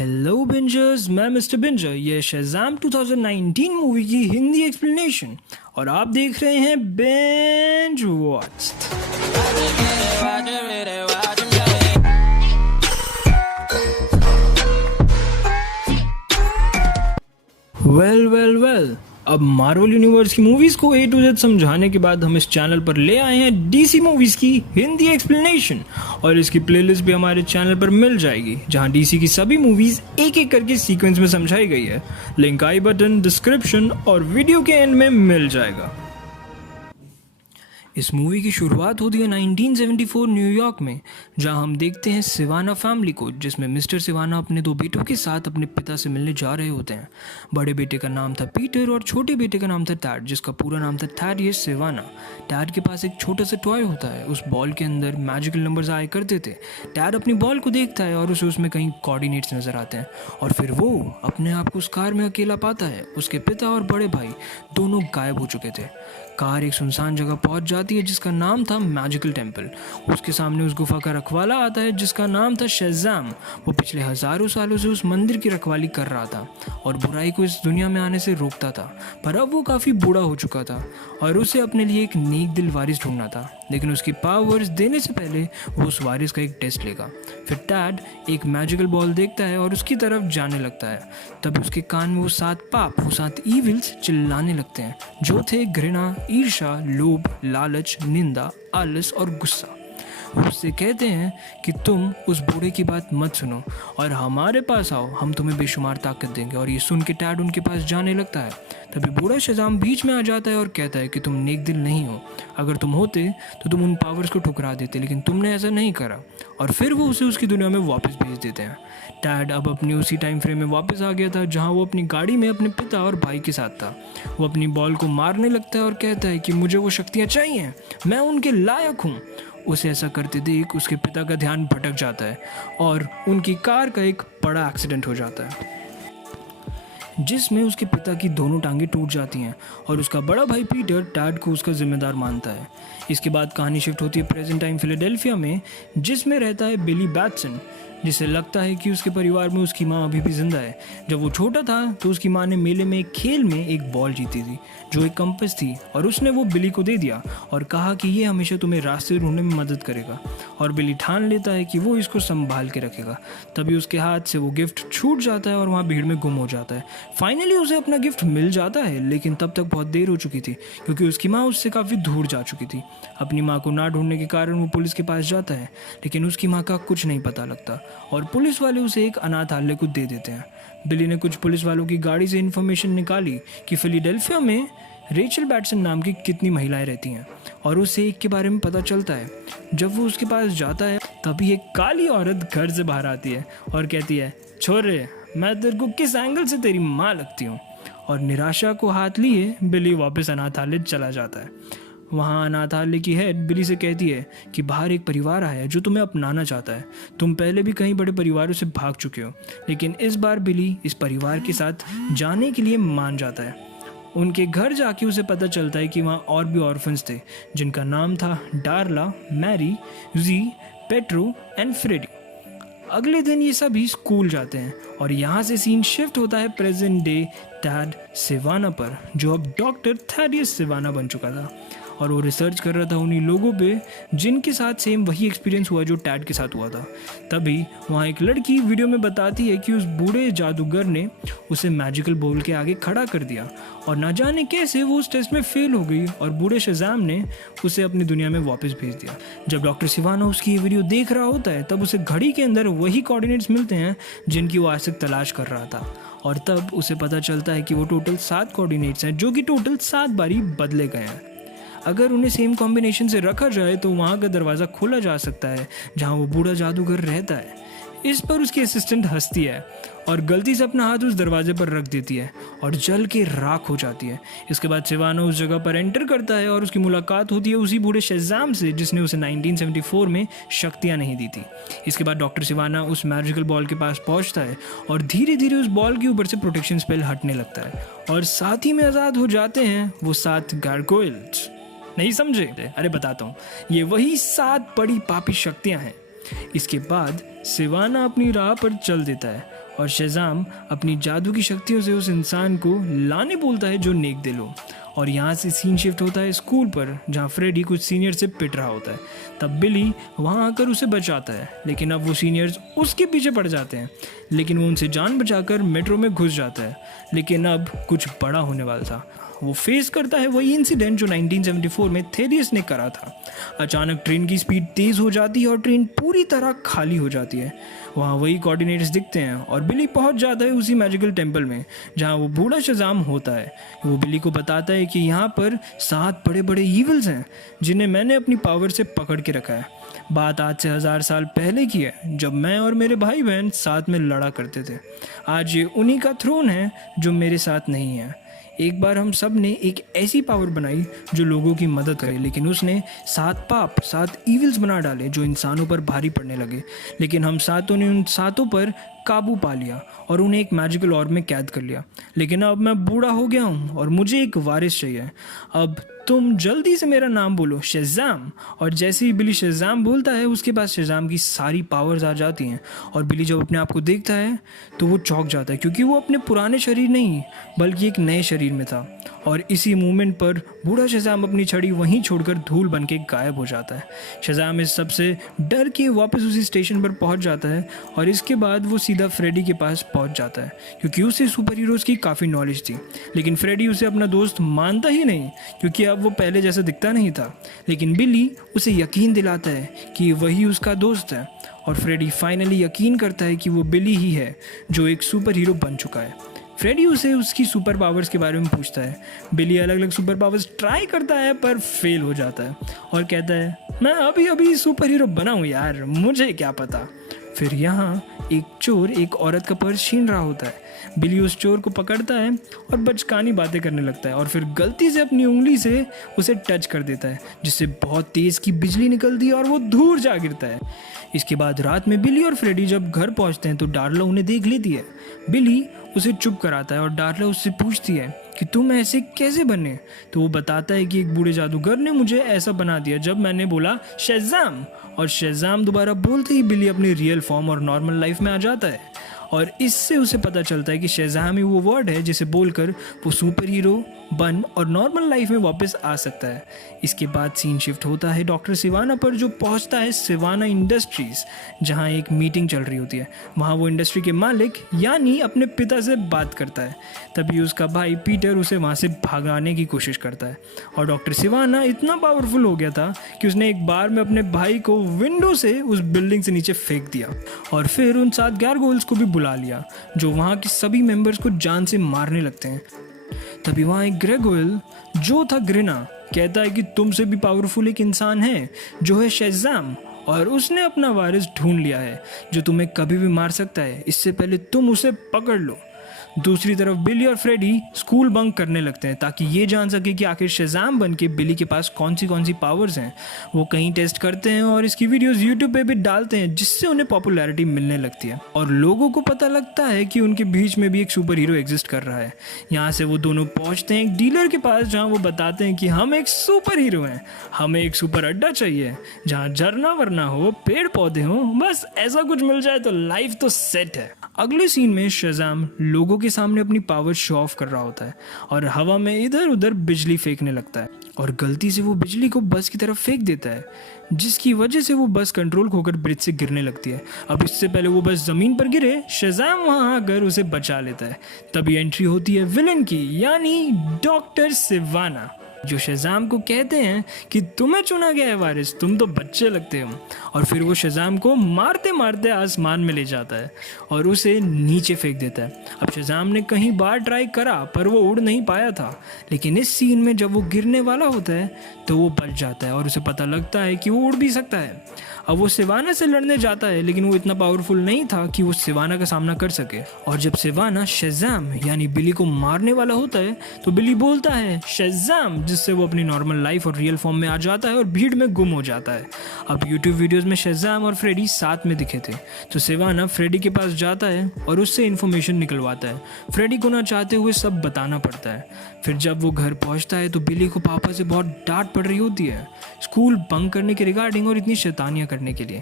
Hello बिंजर्स, मैं mister बिंजर। ये Shazam 2019 movie की हिंदी एक्सप्लेनेशन और आप देख रहे हैं बिंज वॉच्ड। वेल, अब मार्वल यूनिवर्स की मूवीज को A to Z समझाने के बाद हम इस चैनल पर ले आए हैं डीसी मूवीज की हिंदी एक्सप्लेनेशन और इसकी प्लेलिस्ट भी हमारे चैनल पर मिल जाएगी, जहां डीसी की सभी मूवीज एक एक करके सीक्वेंस में समझाई गई है। लिंक आई बटन, डिस्क्रिप्शन और वीडियो के एंड में मिल जाएगा। इस मूवी की शुरुआत होती है 1974 न्यूयॉर्क में, जहां हम देखते हैं सिवाना फैमिली को, जिसमें मिस्टर सिवाना अपने दो बेटों के साथ अपने पिता से मिलने जा रहे होते हैं। बड़े बेटे का नाम था पीटर और छोटे बेटे का नाम था टैड, जिसका पूरा नाम था थैडियस सिवाना। टैड के पास एक छोटा सा टॉय होता है, उस बॉल के अंदर मैजिकल नंबर्स आया करते थे। टैड अपनी बॉल को देखता है और उसे उसमें कहीं कोऑर्डिनेट्स नजर आते हैं और फिर वो अपने आप को उस कार में अकेला पाता है। उसके पिता और बड़े भाई दोनों गायब हो चुके थे। कार एक सुनसान जगह पहुंच जाती है जिसका नाम था मैजिकल टेम्पल। उसके सामने उस गुफा का रखवाला आता है जिसका नाम था शज़ाम। वो पिछले हजारों सालों से उस मंदिर की रखवाली कर रहा था और बुराई को इस दुनिया में आने से रोकता था, पर अब वो काफ़ी बूढ़ा हो चुका था और उसे अपने लिए एक नेक दिल वारिस ढूंढना था। लेकिन उसकी पावर्स देने से पहले वो उस वारिस का एक टेस्ट लेगा। फिर टैड एक मैजिकल बॉल देखता है और उसकी तरफ जाने लगता है। तब उसके कान में वो 7 पाप, वो 7 ईविल्स चिल्लाने लगते हैं, जो थे घृणा, ईर्ष्या, लोभ, लालच, निंदा, आलस और गुस्सा। वो उससे कहते हैं कि तुम उस बूढ़े की बात मत सुनो और हमारे पास आओ, हम तुम्हें बेशुमार ताकत देंगे। और ये सुन के टैड उनके पास जाने लगता है। तभी बूढ़ा शज़ाम बीच में आ जाता है और कहता है कि तुम नेक दिल नहीं हो। अगर तुम होते तो तुम उन पावर्स को ठुकरा देते, लेकिन तुमने ऐसा नहीं करा। और फिर वो उसे उसकी दुनिया में वापस भेज देते हैं। टैड अब अपनी उसी टाइम फ्रेम में वापस आ गया था जहां वो अपनी गाड़ी में अपने पिता और भाई के साथ था। वो अपनी बॉल को मारने लगता है और कहता है कि मुझे वो शक्तियाँ चाहिए, मैं उनके लायक हूँ। उसे ऐसा करते देख उसके पिता का ध्यान भटक जाता है और उनकी कार का एक बड़ा एक्सीडेंट हो जाता है, जिसमें उसके पिता की दोनों टांगें टूट जाती हैं और उसका बड़ा भाई पीटर टैड को उसका जिम्मेदार मानता है। इसके बाद कहानी शिफ्ट होती है प्रेजेंट टाइम फिलाडेल्फिया में, जिसमें रहता है बिली बैटसन, जिसे लगता है कि उसके परिवार में उसकी माँ अभी भी जिंदा है। जब वो छोटा था तो उसकी माँ ने मेले में एक खेल में एक बॉल जीती थी जो एक कंपास थी और उसने वो बिली को दे दिया और कहा कि ये हमेशा तुम्हें रास्ते ढूंढने में मदद करेगा। और बिली ठान लेता है कि वो इसको संभाल के रखेगा। तभी उसके हाथ से वो गिफ्ट छूट जाता है और वहाँ भीड़ में गुम हो जाता है। फाइनली उसे अपना गिफ्ट मिल जाता है, लेकिन तब तक बहुत देर हो चुकी थी क्योंकि उसकी माँ उससे काफ़ी दूर जा चुकी थी। अपनी माँ को ना ढूंढने के कारण वो पुलिस के पास जाता है, लेकिन उसकी माँ का कुछ नहीं पता लगता और पुलिस वाले उसे एक अनाथालय को दे देते हैं। बिली ने कुछ पुलिस वालों की गाड़ी से इन्फॉर्मेशन निकाली कि फिलाडेल्फिया में रेचल बैटसन नाम की कितनी महिलाएं रहती हैं और उससे एक के बारे में पता चलता है। जब वो उसके पास जाता है तभी एक काली औरत घर से बाहर आती है और कहती है, छोरे, मैं तेरे को किस एंगल से तेरी माँ लगती हूँ। और निराशा को हाथ लिए बिली वापस अनाथालय चला जाता है। वहाँ अनाथालय की हेड बिली से कहती है कि बाहर एक परिवार आया है जो तुम्हें अपनाना चाहता है। तुम पहले भी कई बड़े परिवारों से भाग चुके हो, लेकिन इस बार बिली इस परिवार के साथ जाने के लिए मान जाता है। उनके घर जाके उसे पता चलता है कि वहाँ और भी ऑर्फन्स थे जिनका नाम था डार्ला, मैरी, जी, पेट्रो एंड फ्रेडी। अगले दिन ये सभी स्कूल जाते हैं और यहाँ से सीन शिफ्ट होता है प्रेजेंट डे टैड सिवाना पर, जो अब डॉक्टर थैडियस सिवाना बन चुका था और वो रिसर्च कर रहा था उन्हीं लोगों पे जिनके साथ सेम वही एक्सपीरियंस हुआ जो टैड के साथ हुआ था। तभी वहाँ एक लड़की वीडियो में बताती है कि उस बूढ़े जादूगर ने उसे मैजिकल बॉल के आगे खड़ा कर दिया और ना जाने कैसे वो उस टेस्ट में फेल हो गई और बूढ़े शज़ाम ने उसे अपनी दुनिया में वापस भेज दिया। जब डॉक्टर सिवाना उसकी ये वीडियो देख रहा होता है तब उसे घड़ी के अंदर वही कोऑर्डिनेट्स मिलते हैं जिनकी वो आज तक तलाश कर रहा था और तब उसे पता चलता है कि वो टोटल 7 कोऑर्डिनेट्स हैं जो कि टोटल 7 बारी बदले गए हैं। अगर उन्हें सेम कॉम्बिनेशन से रखा जाए तो वहाँ का दरवाज़ा खोला जा सकता है जहाँ वो बूढ़ा जादूगर रहता है। इस पर उसकी असिस्टेंट हंसती है और गलती से अपना हाथ उस दरवाजे पर रख देती है और जल के राख हो जाती है। इसके बाद सिवाना उस जगह पर एंटर करता है और उसकी मुलाकात होती है उसी बूढ़े शज़ाम से जिसने उसे 1974 में शक्तियाँ नहीं दी थी। इसके बाद डॉक्टर सिवाना उस मैजिकल बॉल के पास पहुँचता है और धीरे धीरे उस बॉल के ऊपर से प्रोटेक्शन स्पेल हटने लगता है और साथ ही में आज़ाद हो जाते हैं वो 7 गारगोइल्स। नहीं समझे? अरे बताता हूँ, ये वही 7 बड़ी पापी शक्तियाँ हैं इसके बाद सिवाना अपनी राह पर चल देता है और शेज़ाम अपनी जादू की शक्तियों से उस इंसान को लाने बोलता है जो नेक दिल हो। और यहाँ से सीन शिफ्ट होता है स्कूल पर, जहाँ फ्रेडी कुछ सीनियर से पिट रहा होता है। तब बिली वहाँ आकर उसे बचाता है, लेकिन अब वो सीनियर्स उसके पीछे पड़ जाते हैं, लेकिन वो उनसे जान बचाकर मेट्रो में घुस जाता है। लेकिन अब कुछ बड़ा होने वाला था। वो फेस करता है वही इंसिडेंट जो 1974 में थेरियस ने करा था। अचानक ट्रेन की स्पीड तेज़ हो जाती है और ट्रेन पूरी तरह खाली हो जाती है। वहाँ वही कोऑर्डिनेटर्स दिखते हैं और बिली पहुँच जाता है उसी मैजिकल टेम्पल में जहाँ वो बूढ़ा शेज़ाम होता है। वो बिली को बताता है कि यहाँ पर 7 बड़े बड़े ईविल्स हैं जिन्हें मैंने अपनी पावर से पकड़ के रखा है। बात आज से 1000 साल पहले की है, जब मैं और मेरे भाई बहन साथ में लड़ा करते थे। आज ये उन्हीं का थ्रोन है जो मेरे साथ नहीं है। एक बार हम सब ने एक ऐसी पावर बनाई जो लोगों की मदद करे, लेकिन उसने 7 ईविल्स बना डाले जो इंसानों पर भारी पड़ने लगे। लेकिन हम सातों ने उन 7 पर काबू पा लिया और उन्हें एक मैजिकल ऑर्ब में कैद कर लिया। लेकिन अब मैं बूढ़ा हो गया हूँ और मुझे एक वारिस चाहिए। अब तुम जल्दी से मेरा नाम बोलो, शेज़ाम। और जैसे ही बिली शेज़ाम बोलता है उसके पास शेज़ाम की सारी पावर्स आ जाती हैं। और बिली जब अपने आप को देखता है तो वो चौंक जाता है, क्योंकि वो अपने पुराने शरीर नहीं बल्कि एक नए शरीर में था। और इसी मोमेंट पर बूढ़ा शेज़ाम अपनी छड़ी वहीं छोड़कर धूल बन के गायब हो जाता है। शेज़ाम इस सबसे डर के वापस उसी स्टेशन पर पहुंच जाता है और इसके बाद वो सीधा फ्रेडी के पास पहुंच जाता है, क्योंकि उसे सुपर हीरोज़ की काफ़ी नॉलेज थी। लेकिन फ्रेडी उसे अपना दोस्त मानता ही नहीं, क्योंकि अब वो पहले जैसा दिखता नहीं था। लेकिन बिली उसे यकीन दिलाता है कि वही उसका दोस्त है और फ्रेडी फाइनली यकीन करता है कि वो बिली ही है जो एक सुपर हीरो बन चुका है। फ्रेडी उसे उसकी सुपर पावर्स के बारे में पूछता है। बिली अलग अलग सुपर पावर्स ट्राई करता है पर फेल हो जाता है और कहता है, मैं अभी अभी सुपर हीरो बना हूँ यार, मुझे क्या पता। फिर यहाँ एक चोर एक औरत का पर्स छीन रहा होता है। बिली उस चोर को पकड़ता है और बचकानी बातें करने लगता है और फिर गलती से अपनी उंगली से उसे टच कर देता है, जिससे बहुत तेज़ की बिजली निकलती है और वो दूर जा गिरता है। इसके बाद रात में बिली और फ्रेडी जब घर पहुंचते हैं तो डार्ला उन्हें देख लेती है। बिली उसे चुप कराता है और डार्ला उससे पूछती है कि तुम ऐसे कैसे बने। तो वो बताता है कि एक बूढ़े जादूगर ने मुझे ऐसा बना दिया जब मैंने बोला शेज़ाम। और शेज़ाम दोबारा बोलते ही बिली अपनी रियल फॉर्म और नॉर्मल लाइफ में आ जाता है। और इससे उसे पता चलता है कि शेज़ाम ही वो वर्ड है जिसे बोलकर वो सुपर हीरो बन और नॉर्मल लाइफ में वापस आ सकता है। इसके बाद सीन शिफ्ट होता है डॉक्टर सिवाना पर, जो पहुंचता है सिवाना इंडस्ट्रीज़, जहां एक मीटिंग चल रही होती है। वहां वो इंडस्ट्री के मालिक यानी अपने पिता से बात करता है। तभी उसका भाई पीटर उसे वहां से भगाने की कोशिश करता है और डॉक्टर सिवाना इतना पावरफुल हो गया था कि उसने एक बार में अपने भाई को विंडो से उस बिल्डिंग से नीचे फेंक दिया और फिर उन 7 गैरगोल्स को भी बुला लिया जो वहाँ के सभी मेंबर्स को जान से मारने लगते हैं। तभी वहाँ एक ग्रेगोयल जो था ग्रिना कहता है कि तुमसे भी पावरफुल एक इंसान है जो है शेज़ाम, और उसने अपना वारिस ढूंढ लिया है जो तुम्हें कभी भी मार सकता है, इससे पहले तुम उसे पकड़ लो। दूसरी तरफ बिली और फ्रेडी स्कूल बंक करने लगते हैं ताकि ये जान सके कि आखिर शेज़ाम बन के बिली के पास कौन सी पावर्स हैं। वो कहीं टेस्ट करते हैं और इसकी वीडियोस यूट्यूब पे भी डालते हैं, जिससे उन्हें पॉपुलैरिटी मिलने लगती है और लोगों को पता लगता है कि उनके बीच में भी एक सुपर हीरो एग्जिस्ट कर रहा है। यहाँ से वो दोनों पहुँचते हैं एक डीलर के पास जहाँ वो बताते हैं कि हम एक सुपर हीरो हैं, हमें एक सुपर अड्डा चाहिए जहाँ झरना वरना हो, पेड़ पौधे हो, बस ऐसा कुछ मिल जाए तो लाइफ तो सेट है। अगले सीन में शेज़ाम लोगों के सामने अपनी पावर शो ऑफ कर रहा होता है और हवा में इधर उधर बिजली फेंकने लगता है और गलती से वो बिजली को बस की तरफ फेंक देता है, जिसकी वजह से वो बस कंट्रोल खोकर ब्रिज से गिरने लगती है। अब इससे पहले वो बस जमीन पर गिरे, शेज़ाम वहां आकर उसे बचा लेता है। तभी एंट्री होती है विलन की, यानी डॉक्टर सिवाना, जो शेज़ाम को कहते हैं कि तुम्हें चुना गया है वारिस, तुम तो बच्चे लगते हो। और फिर वो शेज़ाम को मारते मारते आसमान में ले जाता है और उसे नीचे फेंक देता है। अब शेज़ाम ने कहीं बार ट्राई करा पर वो उड़ नहीं पाया था, लेकिन इस सीन में जब वो गिरने वाला होता है तो वो बच जाता है और उसे पता लगता है कि वो उड़ भी सकता है। अब वो सिवाना से लड़ने जाता है, लेकिन वो इतना पावरफुल नहीं था कि वो सिवाना का सामना कर सके। और जब सिवाना शेज़ाम यानी बिली को मारने वाला होता है तो बिली बोलता है शेज़ाम, जिससे वो अपनी नॉर्मल लाइफ और रियल फॉर्म में आ जाता है और भीड़ में गुम हो जाता है। अब यूट्यूब वीडियोस में शेज़ाम और फ्रेडी साथ में दिखे थे, तो सिवाना फ्रेडी के पास जाता है और उससे इन्फॉर्मेशन निकलवाता है। फ्रेडी को ना चाहते हुए सब बताना पड़ता है। फिर जब वो घर पहुंचता है तो बिली को पापा से बहुत डांट पड़ रही होती है स्कूल बंक करने के रिगार्डिंग और इतनी शैतानियाँ करने के लिए।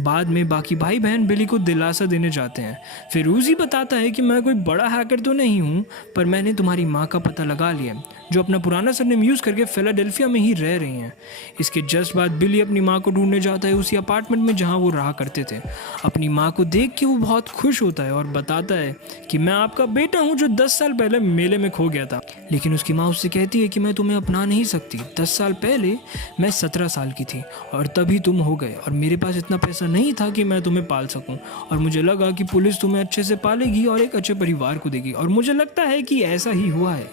बाद में बाकी भाई बहन बिली को दिलासा देने जाते हैं। फिर उजी बताता है कि मैं कोई बड़ा हैकर तो नहीं हूँ, पर मैंने तुम्हारी माँ का पता लगा लिया, जो अपना पुराना सरनेम यूज़ करके फिलाडेल्फिया में ही रह रही हैं। इसके जस्ट बाद बिली अपनी माँ को ढूंढने जाता है उसी अपार्टमेंट में जहाँ वो रहा करते थे। अपनी माँ को देख के वो बहुत खुश होता है और बताता है कि मैं आपका बेटा हूँ जो 10 साल पहले मेले में खो गया था। लेकिन उसकी माँ उससे कहती है कि मैं तुम्हें अपना नहीं सकती। 10 साल पहले मैं 17 साल की थी और तभी तुम हो गए, और मेरे पास इतना पैसा नहीं था कि मैं तुम्हें पाल सकूं, और मुझे लगा कि पुलिस तुम्हें अच्छे से पालेगी और एक अच्छे परिवार को देगी, और मुझे लगता है कि ऐसा ही हुआ है।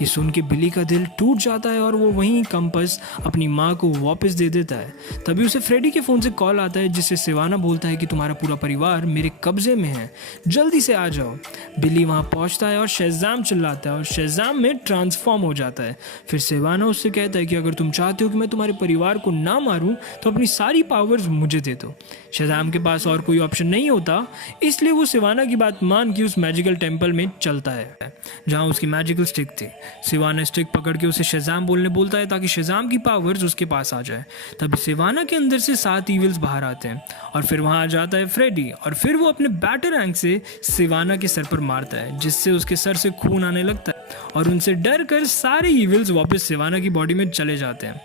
ये सुन के बिली का दिल टूट जाता है और वो वहीं कंपास अपनी माँ को वापस दे देता है। तभी उसे फ्रेडी के फ़ोन से कॉल आता है जिससे सिवाना बोलता है कि तुम्हारा पूरा परिवार मेरे कब्जे में है, जल्दी से आ जाओ। बिली वहाँ पहुँचता है और शेज़ाम चिल्लाता है और शेज़ाम में ट्रांसफॉर्म हो जाता है। फिर सिवाना उससे कहता है कि अगर तुम चाहते हो कि मैं तुम्हारे परिवार को ना मारूं तो अपनी सारी पावर्स मुझे दे दो। शेज़ाम के पास और कोई ऑप्शन नहीं होता, इसलिए वो सिवाना की बात मान के उस मैजिकल टेम्पल में चलता है जहाँ उसकी मैजिकल स्टिक थी। सिवाना स्टिक पकड़ के उसे शेज़ाम बोलने बोलता है ताकि शेज़ाम की पावर्स उसके पास आ जाए। तभी सिवाना के अंदर से 7 ईविल्स बाहर आते हैं और फिर वहाँ आ जाता है फ्रेडी, और फिर वो अपने बैटरैंक से सिवाना के सर पर मारता है जिससे उसके सर से खून आने लगता है, और उनसे डर कर सारे ईविल्स वापस सिवाना की बॉडी में चले जाते हैं।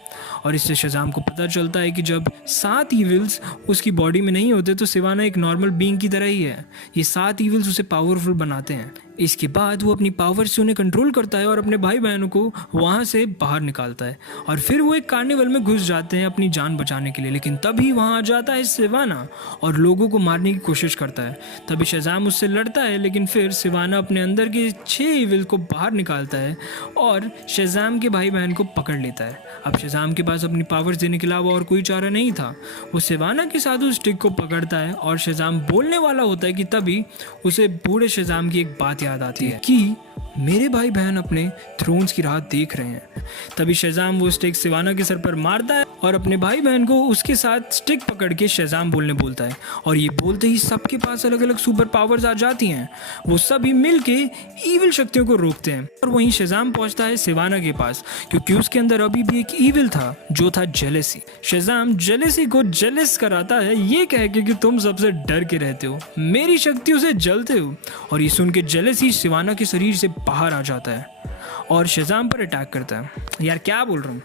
और इससे शेज़ाम को पता चलता है कि जब 7 ईविल्स उसकी बॉडी में नहीं होते तो सिवाना एक नॉर्मल बीइंग की तरह ही है। ये 7 ईविल्स उसे पावरफुल बनाते हैं। इसके बाद वो अपनी पावर से उन्हें कंट्रोल करता है और अपने भाई बहनों को वहाँ से बाहर निकालता है, और फिर वो एक कार्निवल में घुस जाते हैं अपनी जान बचाने के लिए। लेकिन तभी वहाँ आ जाता है सिवाना और लोगों को मारने की कोशिश करता है। तभी शेज़ाम उससे लड़ता है, लेकिन फिर सिवाना अपने अंदर के 6 ईविल को बाहर निकालता है और शेज़ाम के भाई बहन को पकड़ लेता है। अब शेज़ाम के पास अपनी पावर्स देने के अलावा और कोई चारा नहीं था। वो सिवाना के साथ उस स्टिक को पकड़ता है और शेज़ाम बोलने वाला होता है कि तभी उसे बूढ़े शेज़ाम की एक बात याद आती है कि मेरे भाई बहन अपने थ्रोन्स की राह देख रहे हैं। तभी शेज़ाम वो स्टिक सिवाना के सर पर मारता है और अपने भाई बहन को उसके साथ स्टिक पकड़ के शेज़ाम बोलने बोलता है, और ये बोलते ही सबके पास अलग अलग सुपर पावर्स आ जाती हैं। वो सभी मिल के ईविल शक्तियों को रोकते हैं, और वहीं शेज़ाम पहुंचता है सिवाना के पास क्योंकि उसके अंदर अभी भी एक ईविल था जो था जेलेसी। शेज़ाम जेलेसी को जेलस कराता है ये कह के कि तुम सबसे डर के रहते हो, मेरी शक्तियों से जलते हो, और ये सुन के जेलेसी सिवाना के शरीर से बाहर आ जाता है और शेज़ाम पर अटैक करता है। यार क्या बोल रहा हूँ,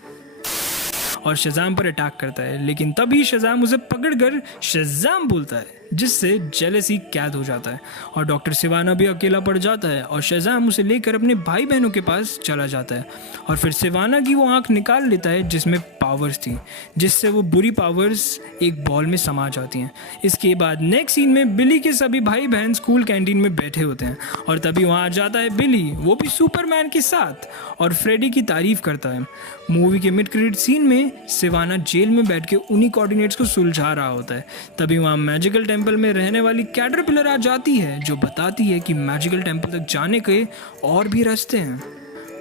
और शेज़ाम पर अटैक करता है, लेकिन तभी शेज़ाम उसे पकड़कर शेज़ाम बोलता है जिससे जेलेसी कैद हो जाता है, और डॉक्टर सिवाना भी अकेला पड़ जाता है और शेज़ाम उसे लेकर अपने भाई बहनों के पास चला जाता है, और फिर सिवाना की वो आंख निकाल लेता है जिसमें पावर्स थी, जिससे वो बुरी पावर्स एक बॉल में समा जाती हैं। इसके बाद नेक्स्ट सीन में बिली के सभी भाई बहन स्कूल कैंटीन में बैठे होते हैं, और तभी वहाँ आ जाता है बिली, वो भी सुपरमैन के साथ, और फ्रेडी की तारीफ करता है। मूवी के मिड क्रेडिट सीन में सिवाना जेल में बैठ के उन्हीं कोऑर्डिनेट्स को सुलझा रहा होता है। तभी वहाँ मैजिकल टेम्पल में रहने वाली कैटरपिलर आ जाती है जो बताती है कि मैजिकल टेम्पल तक जाने के और भी रास्ते हैं।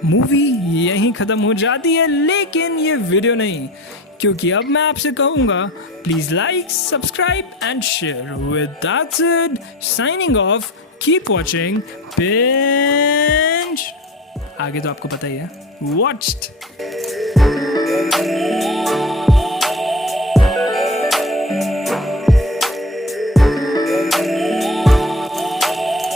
मूवी यहीं ख़त्म हो जाती है, लेकिन ये वीडियो नहीं, क्योंकि अब मैं आपसे कहूँगा please like, subscribe and share. With that said, signing off, keep watching binge. आगे तो आपको पता ही है, वॉच्ड।